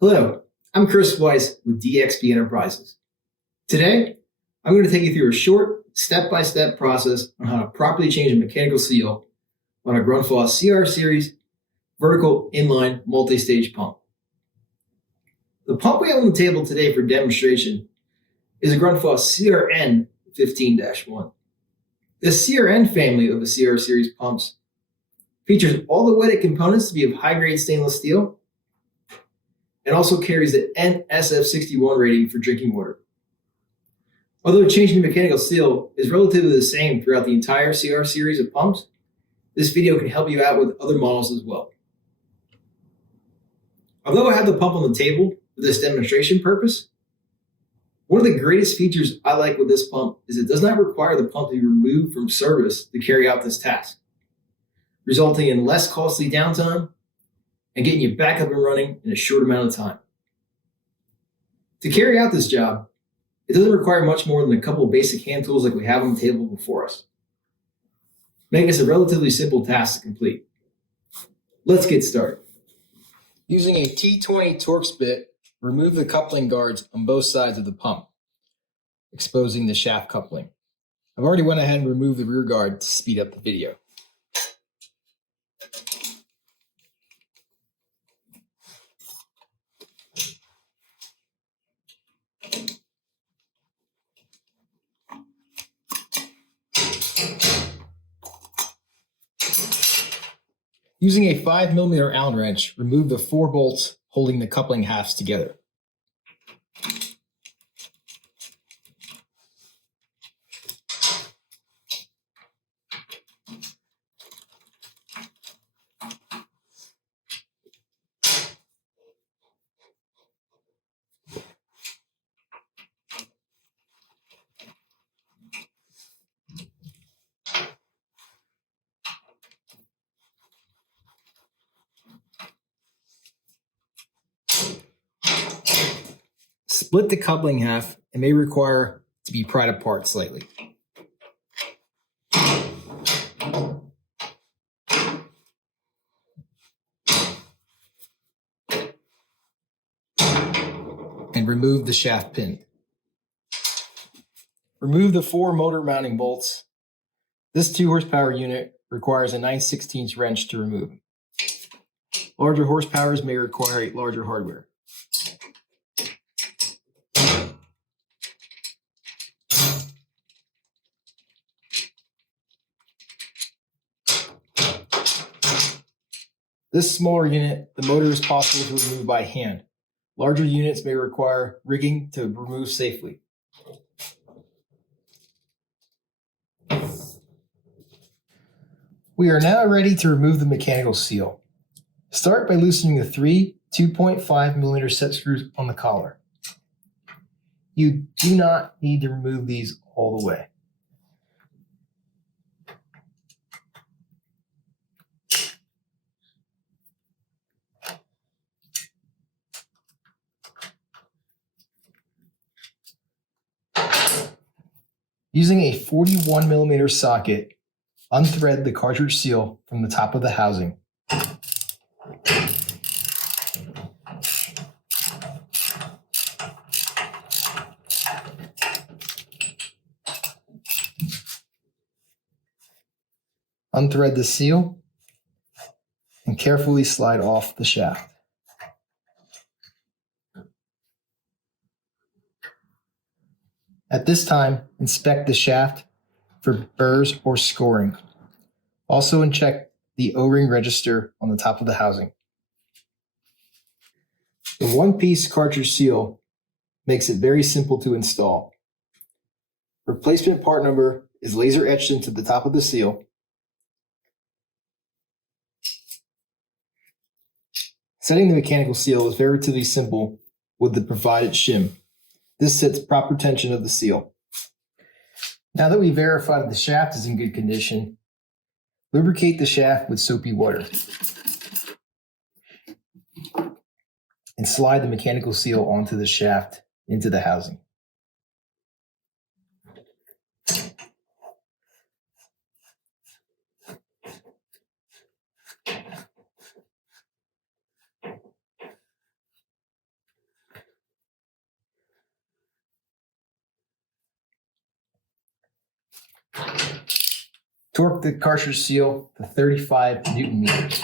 Hello, I'm Chris Weiss with DXP Enterprises. Today, I'm going to take you through a short, step-by-step process on how to properly change a mechanical seal on a Grundfos CR Series vertical inline multi-stage pump. The pump we have on the table today for demonstration is a Grundfos CRN 15-1. The CRN family of the CR Series pumps features all the wetted components to be of high-grade stainless steel and also carries the NSF61 rating for drinking water. Although changing the mechanical seal is relatively the same throughout the entire CR series of pumps, this video can help you out with other models as well. Although I have the pump on the table for this demonstration purpose, one of the greatest features I like with this pump is it does not require the pump to be removed from service to carry out this task, resulting in less costly downtime and getting you back up and running in a short amount of time. To carry out this job, it doesn't require much more than a couple of basic hand tools like we have on the table before us, making this a relatively simple task to complete. Let's get started. Using a T20 Torx bit, remove the coupling guards on both sides of the pump, exposing the shaft coupling. I've already went ahead and removed the rear guard to speed up the video. Using a 5mm Allen wrench, remove the 4 bolts holding the coupling halves together. Split the coupling half and may require to be pried apart slightly. And remove the shaft pin. Remove the 4 motor mounting bolts. This 2 horsepower unit requires a 9/16 wrench to remove. Larger horsepowers may require larger hardware. This smaller unit, the motor is possible to remove by hand. Larger units may require rigging to remove safely. We are now ready to remove the mechanical seal. Start by loosening the 3 2.5mm set screws on the collar. You do not need to remove these all the way. Using a 41mm socket, unthread the cartridge seal from the top of the housing. Unthread the seal and carefully slide off the shaft. At this time, inspect the shaft for burrs or scoring. Also check the O-ring register on the top of the housing. The one-piece cartridge seal makes it very simple to install. Replacement part number is laser etched into the top of the seal. Setting the mechanical seal is relatively simple with the provided shim. This sets proper tension of the seal. Now that we verified the shaft is in good condition, lubricate the shaft with soapy water and slide the mechanical seal onto the shaft into the housing. Torque the cartridge seal to 35 Newton meters.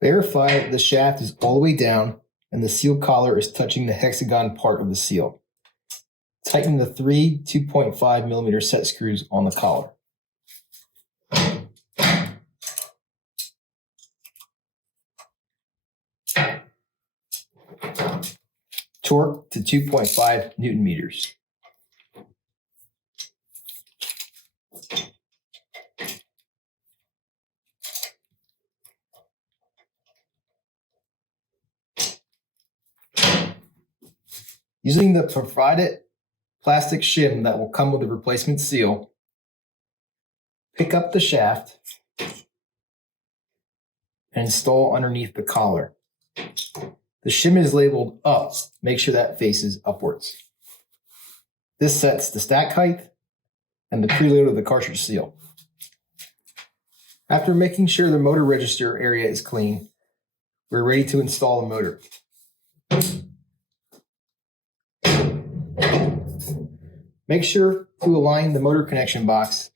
Verify the shaft is all the way down and the seal collar is touching the hexagon part of the seal. Tighten the three 2.5 millimeter set screws on the collar. Torque to 2.5 Newton meters. Using the provided plastic shim that will come with the replacement seal, pick up the shaft and install underneath the collar. The shim is labeled up. Make sure that faces upwards. This sets the stack height and the preload of the cartridge seal. After making sure the motor register area is clean, we're ready to install the motor. Make sure to align the motor connection box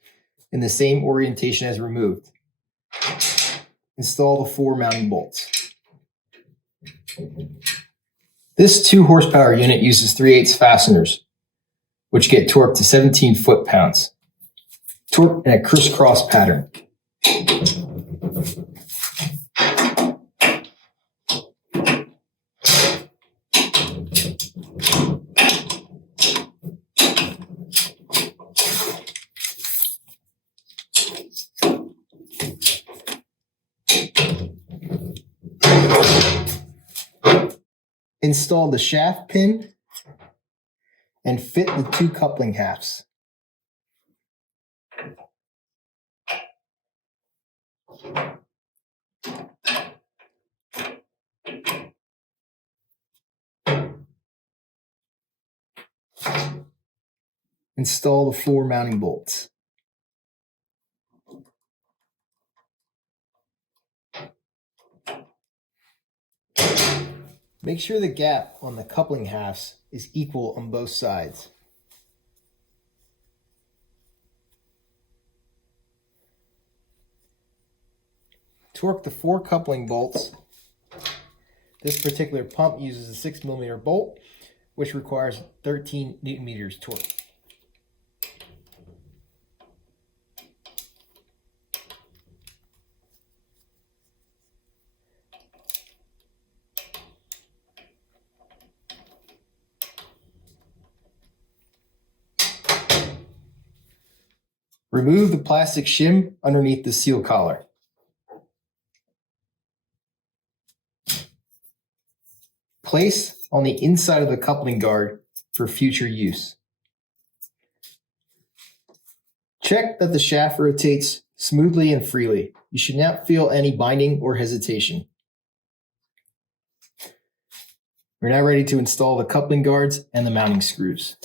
in the same orientation as removed. Install the 4 mounting bolts. This 2 horsepower unit uses 3/8 fasteners, which get torqued to 17 foot-pounds. Torque in a crisscross pattern. Install the shaft pin and fit the 2 coupling halves. Install the 4 mounting bolts. Make sure the gap on the coupling halves is equal on both sides. Torque the 4 coupling bolts. This particular pump uses a 6 millimeter bolt, which requires 13 Newton meters torque. Remove the plastic shim underneath the seal collar. Place on the inside of the coupling guard for future use. Check that the shaft rotates smoothly and freely. You should not feel any binding or hesitation. We're now ready to install the coupling guards and the mounting screws.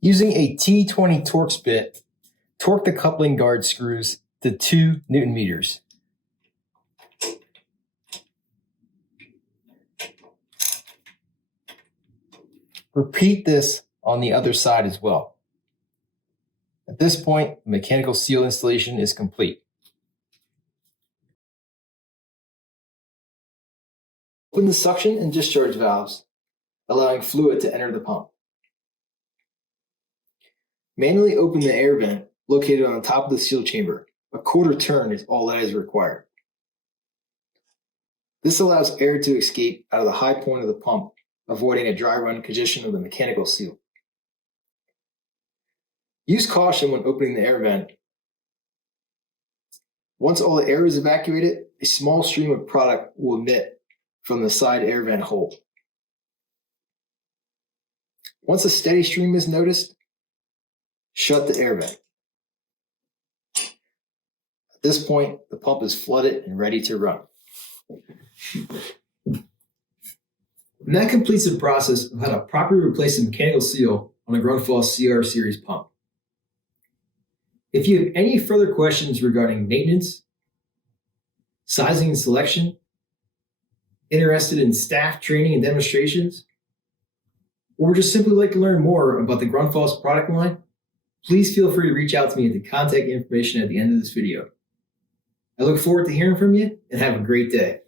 Using a T20 Torx bit, torque the coupling guard screws to 2 Newton meters. Repeat this on the other side as well. At this point, the mechanical seal installation is complete. Open the suction and discharge valves, allowing fluid to enter the pump. Manually open the air vent located on the top of the seal chamber. A quarter turn is all that is required. This allows air to escape out of the high point of the pump, avoiding a dry run condition of the mechanical seal. Use caution when opening the air vent. Once all the air is evacuated, a small stream of product will emit from the side air vent hole. Once a steady stream is noticed, shut the air vent. At this point, the pump is flooded and ready to run. And that completes the process of how to properly replace the mechanical seal on a Grundfos CR series pump. If you have any further questions regarding maintenance, sizing and selection, interested in staff training and demonstrations, or would just simply like to learn more about the Grundfos product line, please feel free to reach out to me at the contact information at the end of this video. I look forward to hearing from you and have a great day.